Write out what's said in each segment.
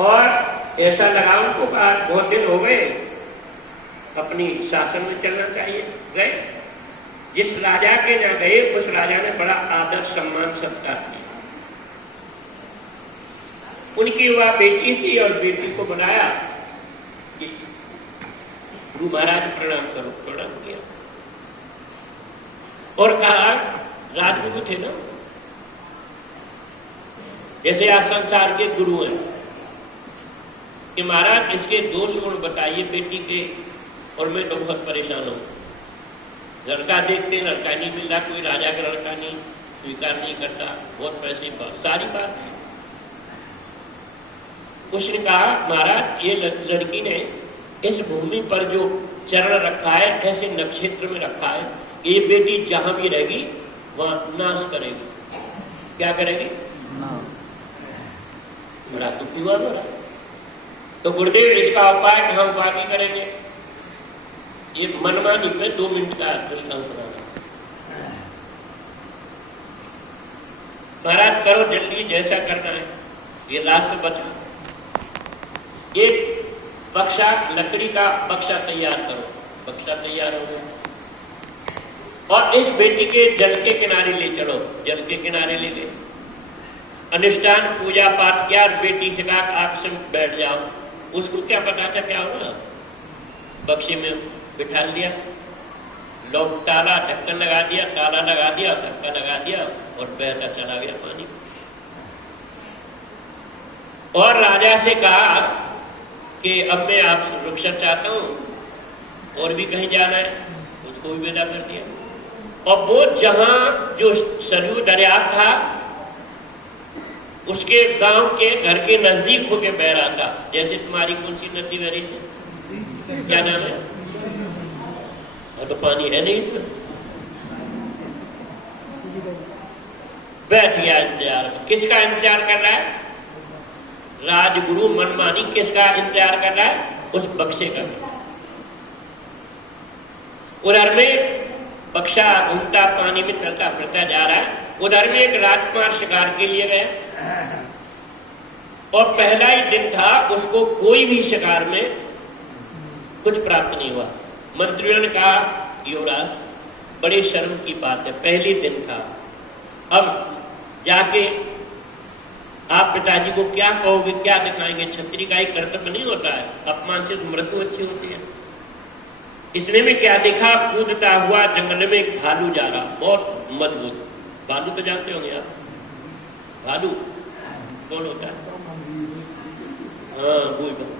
और ऐसा लगा उनको कहा बहुत दिन हो गए, अपनी शासन में चलना चाहिए। गए, जिस राजा के यहाँ गए उस राजा ने बड़ा आदर सम्मान सत्कार किया। उनकी वह बेटी थी और बेटी को बुलाया कि गुरु महाराज प्रणाम करो। प्रणाम किया और कहा, राजगुरु थे ना, जैसे आज संसार के गुरु हैं, कि महाराज इसके दोष गुण बताइए बेटी के, और मैं तो बहुत परेशान हूं। लड़का देखते लड़का नहीं मिल रहा, कोई राजा का लड़का नहीं, स्वीकार नहीं करता, बहुत पैसे सारी बात है। उसने कहा, महाराज ये लड़की ने इस भूमि पर जो चरण रखा है, ऐसे नक्षत्र में रखा है, ये बेटी जहां भी रहेगी वहां नाश करेगी। क्या करेगी? बड़ा दुखी हुआ हो रहा। तो गुरुदेव इसका उपाय हम बाकी करेंगे। ये मनमानी पे 2 मिनट का दृष्टांत सुनाना। महाराज करो जल्दी, जैसा करना है। ये लास्ट बचा, एक बक्सा लकड़ी का बक्सा तैयार करो। बक्सा तैयार हो गया और इस बेटी के जल के किनारे ले चलो। जल के किनारे ले गए, अनुष्ठान पूजा पाठ किया, बेटी से कहा आप से बैठ जाओ। उसको क्या पता था क्या होगा? बक्से में बिठा दिया, लोग ताला ढक्कन लगा दिया, ताला लगा दिया, धक्का लगा दिया और बहता चला गया पानी। और राजा से कहा कि अब मैं आपसे रुखसत चाहता हूं और भी कहीं जाना है। उसको भी विदा कर दिया। और वो जहां जो सरयू दरिया था उसके गांव के घर के नजदीक होके बह रहा था। जैसे तुम्हारी कौन सी नदी बह रही है, क्या नाम है? तो पानी है नहीं इसमें। बैठ गया इंतजार। किसका इंतजार कर रहा है? राजगुरु मनमानी किसका इंतजार कर रहा है? उस बक्से का। उधर में बक्सा घूमता पानी में चलता फिरता जा रहा है। उधर में एक राजकुमार शिकार के लिए गया और पहला ही दिन था, उसको कोई भी शिकार में कुछ प्राप्त नहीं हुआ। मंत्रियों ने कहा, युवराज बड़ी शर्म की बात है, पहली दिन था, अब जाके आप पिताजी को क्या कहोगे, क्या दिखाएंगे? छत्री का ही कर्तव्य नहीं होता है, अपमान से मृत्यु अच्छी होती है। इतने में क्या देखा, कूदता हुआ जंगल में एक भालू जा रहा, बहुत मजबूत भालू। तो जानते होंगे आप भालू कौन होता है? हाँ, भूल भालू।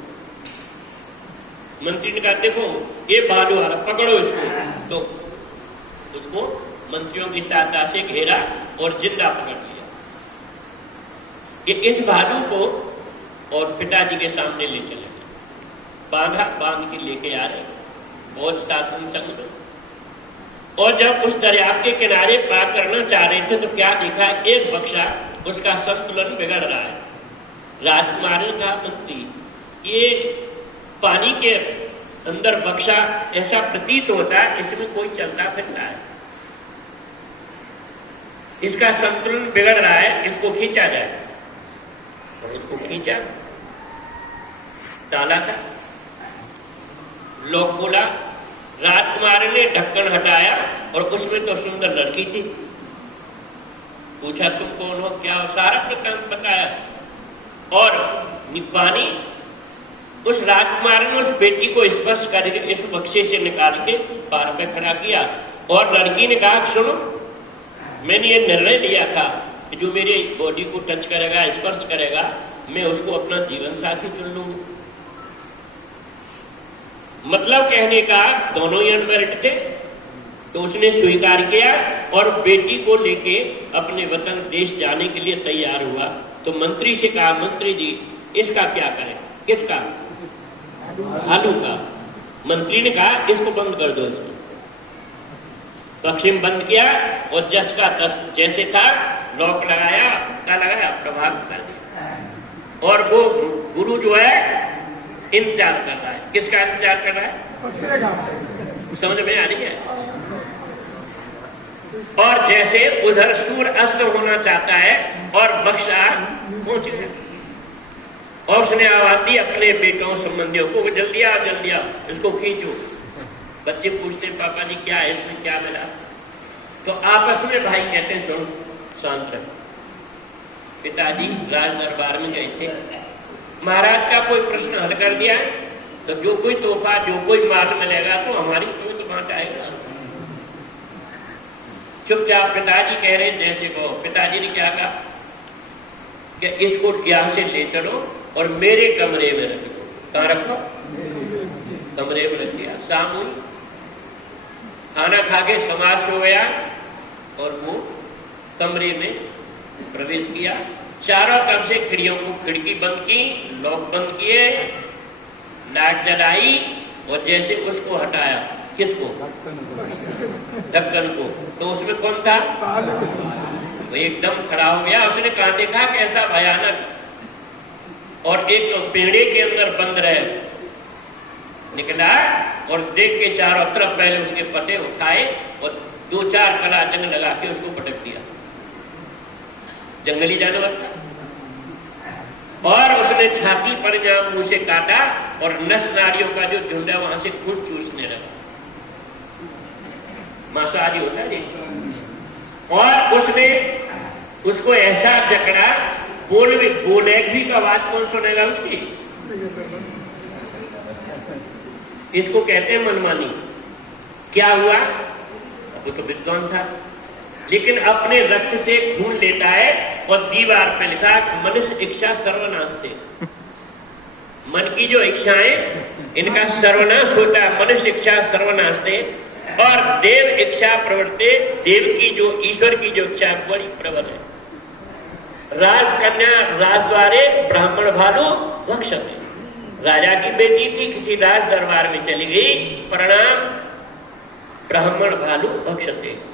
मंत्री ने कहा, देखो ये भालू आ रहा, पकड़ो इसको। तो उसको मंत्रियों की सहायता से घेरा और जिंदा पकड़ लिया। कि इस भालू को और पिताजी के सामने ले चले गए, बांधा, बांध के लेके आ रहे, बहुत शासन संग में। और जब उस दरिया के किनारे पार करना चाह रहे थे तो क्या देखा, एक बक्सा उसका संतुलन बिगड़ रहा है। राजकुमार ने कहा, मंत्री ये पानी के अंदर बक्सा ऐसा प्रतीत होता है, इसमें कोई चलता फिरता है, इसका संतुलन बिगड़ रहा है, इसको खींचा जाए। और उसको खींचा, ताला था, लोग बोला। राजकुमार ने ढक्कन हटाया और उसमें तो सुंदर लड़की थी। पूछा, तुम कौन हो, क्या हो? सारा वृत्तांत बताया। और पानी उस राजकुमार ने उस बेटी को स्पर्श करके इस बक्से से निकाल के पार पे खड़ा किया। और लड़की ने कहा, सुनो मैंने ये निर्णय लिया था कि जो मेरी बॉडी को टच करेगा, स्पर्श करेगा, मैं उसको अपना जीवन साथी चुन लूंगी। मतलब कहने का दोनों ही अनमेरिड थे, तो उसने स्वीकार किया और बेटी को लेके अपने वतन देश जाने के लिए तैयार हुआ। तो मंत्री से कहा, मंत्री जी इसका क्या करें? किसका? भालू का। मंत्री ने कहा, इसको बंद कर दो। इसको बक्से में बंद किया और जस का तस जैसे था, लॉक लगाया, पक्का लगाया, प्रभाव कर दिया। और वो गुरु जो है इंतजार कर रहा है। किसका इंतजार कर रहा है? समझ में आ रही है? और जैसे उधर सूर्य अस्त होना चाहता है और बक्सा पहुंच गया और उसने आवाज दी अपने बेटों संबंधियों को, जल्दी आ इसको खींचो। बच्चे पूछते पापा जी क्या है इसमें, क्या मिला? तो आपस में भाई कहते हैं सुन शांत रह। पिताजी राज दरबार में गए थे, महाराज का कोई प्रश्न हल कर दिया है, तो जो कोई तोहफा जो कोई माल मिलेगा तो हमारी क्यों नहीं बांट आएगा। चुपचाप पिताजी कह रहे जैसे को। पिताजी ने क्या कहा कि इसको यहाँ से ले चलो और मेरे कमरे में रख दो। कहाँ रखो? कमरे में रख दिया। शाम हुई, खाना खा के समास हो गया और वो कमरे में प्रवेश किया। चारों तरफ से खिड़की बंद की, लॉक बंद किए, लाइट जलाई और जैसे उसको हटाया, किसको? ढक्कन को, तो उसमें कौन था? वो एकदम खड़ा हो गया। उसने कहा देखा कैसा भयानक, और एक तो पेड़े के अंदर बंद रहे, निकला और देख के चारों तरफ पहले उसके पटे उठाए और 2-4 कला जंग लगा के उसको पटक दिया। जंगली जानवर था। और उसने छाती पर जहां मुंह से काटा और नस नाड़ियों का जो झुंड है वहां से खून चूसने लगा। मांसाहारी होता है। और उसने उसको ऐसा जकड़ा, बोले भी तो आवाज कौन सुनेगा उसकी? इसको कहते हैं मनमानी। क्या हुआ? वो तो विद्वान था, लेकिन अपने रक्त से खून लेता है और दीवार पे लिखा मनुष्य इच्छा सर्वनाशते। मन की जो इच्छाएं इनका सर्वनाश होता है, मनुष्य इच्छा सर्वनाशते। और देव इच्छा प्रवृत्ति, देव की जो ईश्वर की जो इच्छा बड़ी प्रबल है। राजकन्या राजद्वारे ब्राह्मण भालू भक्षते। राजा की बेटी थी, किसी राज दरबार में चली गई, प्रणाम, ब्राह्मण भालू भक्षते।